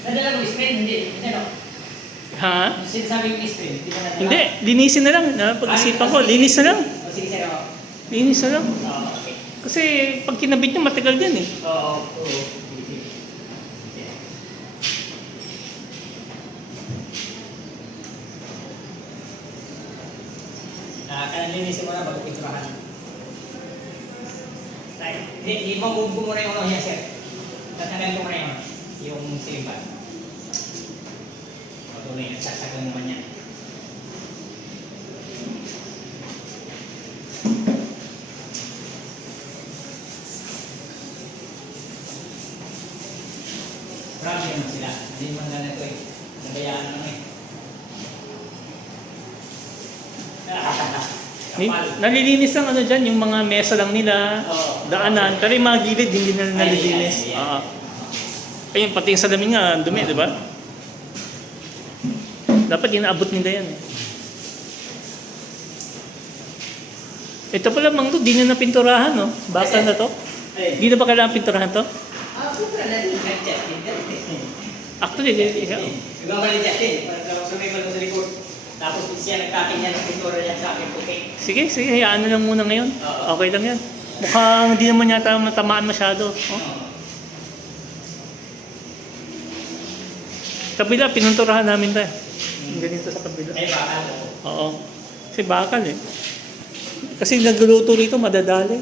Nadala mo screen, hindi. Ano? Ha? Yung sinasabing screen, hindi mo nadala. Hindi, linisin na lang. Pag-isipan ko, linis na lang. O, sige, sir. Oo, Linis na lang. okay. Kasi pag kinabit nyo, matagal din eh. Oo. Linisin mo na bago pinturahan. Hindi mo bubuo mo na yung ano yan, sir. Tatanggalin ko muna yung silipan. O, tuloy, saksakan naman yan. Marami naman sila. Hindi naman na ito eh. Nabayaan naman eh. Nalilinis lang ano dyan, yung mga mesa lang nila, daanan. Pero yung mga gilid, hindi na nalilinis. Ayun, pati yung salamin nga, dumi, di ba? Dapat inaabot nila yan. Ito pala, Mang Lud, di na napinturahan, no? Baka na to. Di na ba kailangan pinturahan to? Putra na rin. Actually, Nagmamali Justin. Parang sumibal ko sa likod. Tapos siya nagtakin niya ng pintura niya sa akin puti. sige, hayaan na lang muna ngayon. Okay lang yan. Mukhang di naman yata matamaan masyado. Oh. Kabila, pinunturahan namin tayo. Ganito sa kabila. Ay, bakal. Oo. Kasi bakal eh. Kasi nagluluto rito, madadali.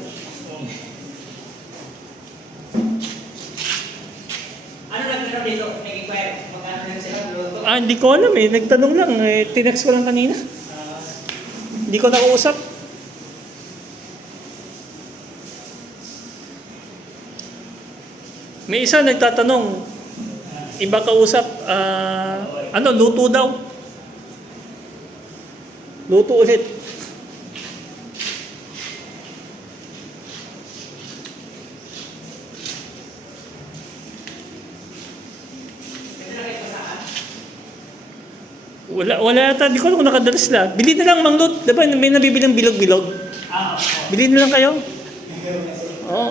Ano nagkaroon dito? Nag-inquire? Magkano na sila luto? Hindi ko alam eh. Nagtanong lang. Tinext ko lang kanina. Hindi ko nakausap. May isa nagtatanong. Iba kausap. Luto daw. Luto ulit. Wala yata. Di ko alam kung nakadalas na. Bili na lang, Mang Lud. Diba may nabibilang bilog-bilog? Bili na lang kayo. Oo.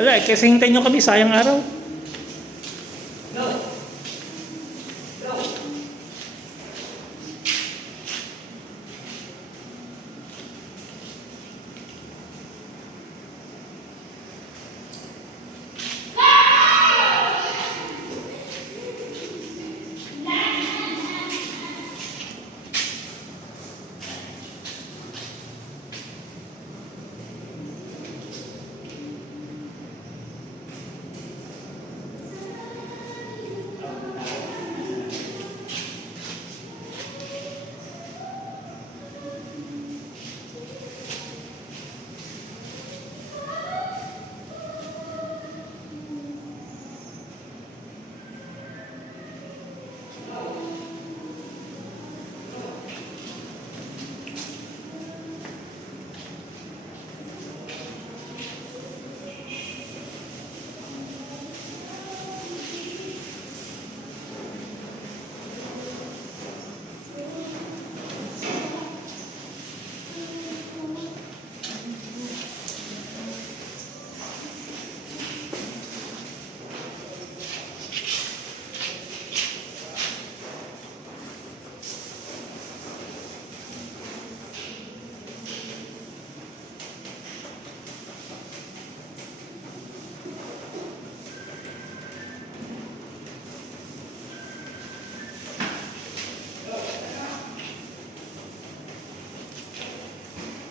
Wala, kasi hintayin nyo kami. Sayang araw.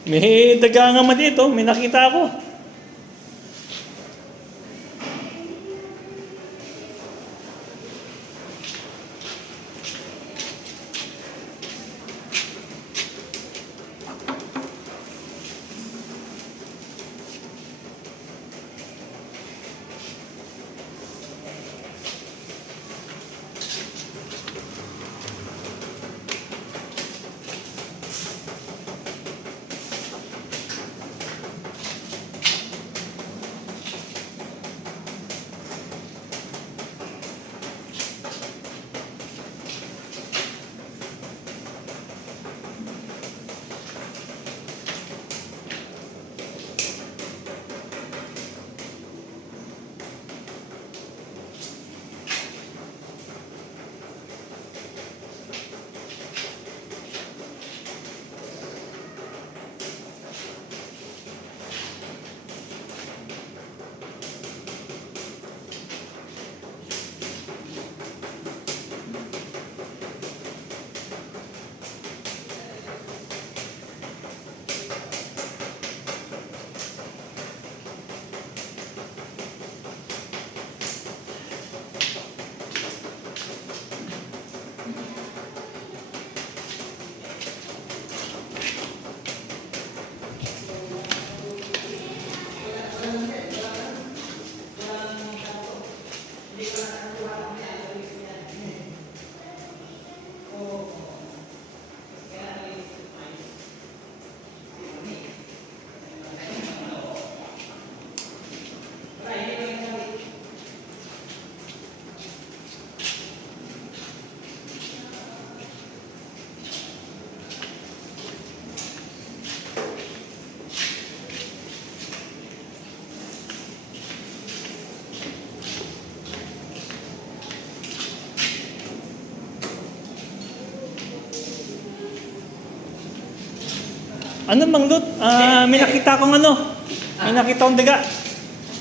May dagangan dito. May nakita ako. Ano manglot? May nakita akong ano. May nakita akong daga.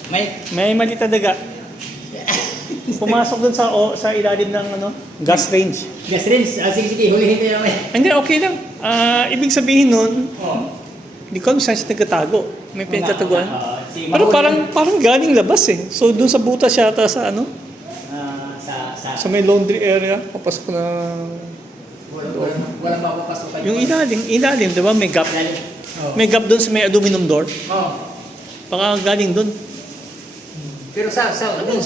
May malita daga. Pumasok dun sa ilalim ng ano, gas range. Gas rinse. Sige, sige. Hulihin ko naman. Hindi, okay lang. Ibig sabihin nun, Oo. hindi ko alam saan siya nagkatago. May pinagtataguan. Si Pero Mahuli. parang galing labas eh. So dun sa butas yata sa ano, sa may laundry area, papasok na Walang mapapasukan. yung ilalim, di ba? May gap. Oo. May gap dun sa may aluminum door. Oo. Baka galing dun. Pero Sa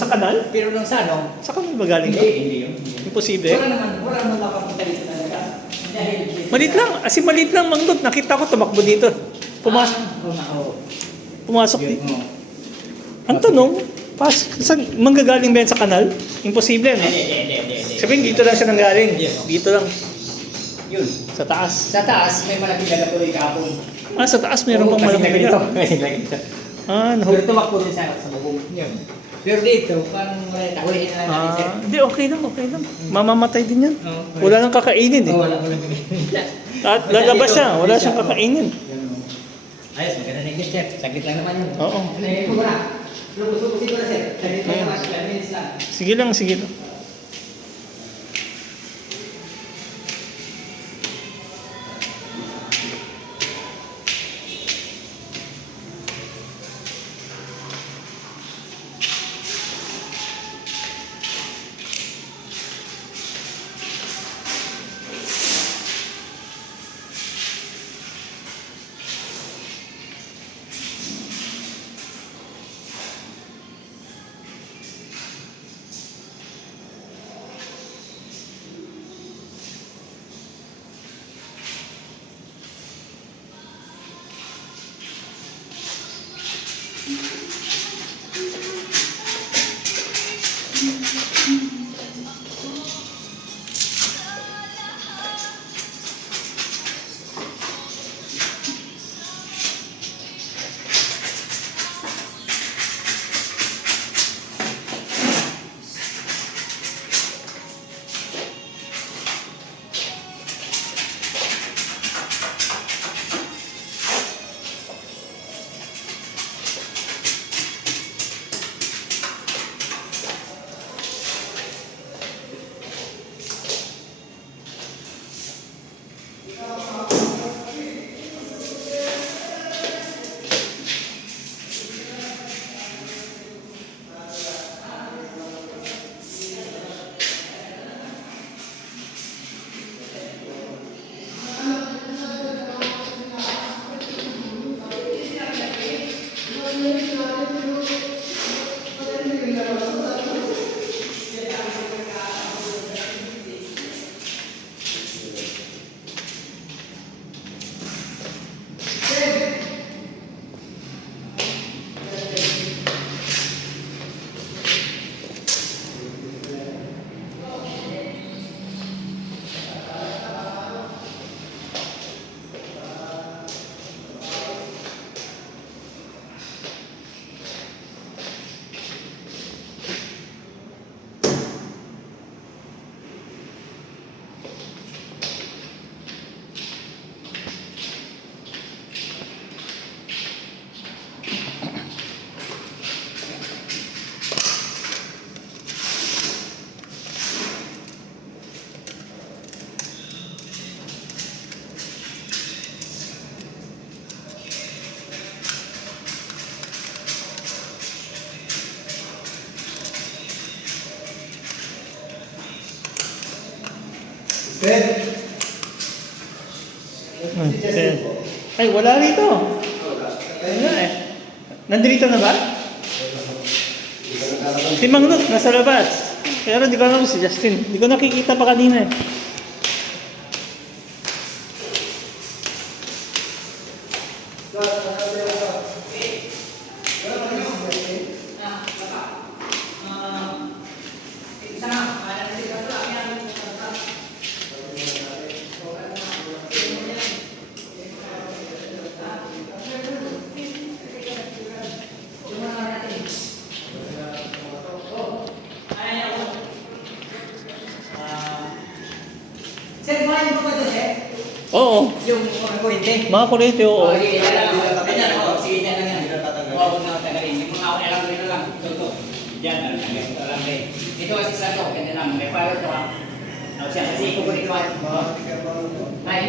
kanal? pero nung sa ano? Sa kanal ba galing Hindi, dun? hindi yun. Imposible. Wala naman makapunta dito talaga. Dahil Malit lang. Malit lang manglot. Nakita ko tumakbo dito. Pumasok dito. Oo. Ang tanong, saan manggagaling ba yan sa kanal? Imposible, no? Hindi. Sabihin, dito lang siya nanggaling. Yes. Dito lang. Yun. Sa taas. Sa taas, may malaking gagatuloy kahapon. Sa taas mayroon pang malaking ganito. daga. Kasi ganito. Pero Pero tumakbo rin sa bubong. Yun. Pero dito, parang nahulihin na lang natin siya. hindi, okay lang. Mamamatay din yan. Oo. Wala nang kakainin eh. Wala. At lalabas siya, wala siyang kakainin. Ayos, maganda na yung chef. Saglit lang naman yun. Oo. Ano ko na? Lubos-lubosin ko na, sir. Saglit lang naman. 10 minutes lang. Sige lang. Ay, wala rito. Wala eh. Nandito na ba? Si Mangnut, nasa labas. Pero di ko alam si Justin. Di ko nakikita pa kanina eh. Sir, kumain mo ba ito, sir? Oo. Yung mga kurente. Mga kuryente, oo. Sige, yan lang. Ganyan, sige, yan lang yan. Huwag na tagalin. Hindi mo nga ako alam rin lang. Ito. Diyan, ito lang rin. Ito kasi sa ito, ganyan lang. May power to ha. Siya kasi kukunin ko. Ay,